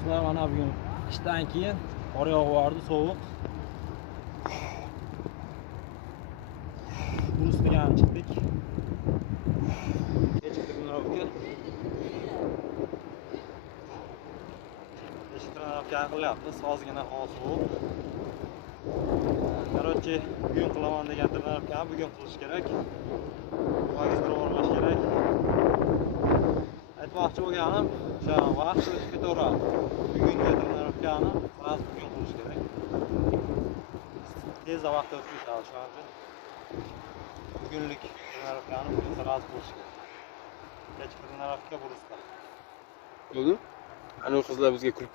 Do'stlar, mana bugun ishdan keyin qor yog'ib sovuq. Ustiga ham chiqdik. Kechki trenirovka. Qilyapmiz, ozgina havo sovuq. Короче, bugun qilaman degan trenirovkani bugun qilish kerak. Magistr o'rnash kerak. Aytmoqchi bo'lganim, o'sha vaqt o'tib ketaveradi. Bugungi trenirovkani biroz bugun qilish kerak. Tezda vaqt o'tib ketadi, shuning uchun bugunlik trenirovkani bugun biroz qilish kerak. Kechki trenirovka burusda. Bo'ldi? Ana qizlar bizga kulib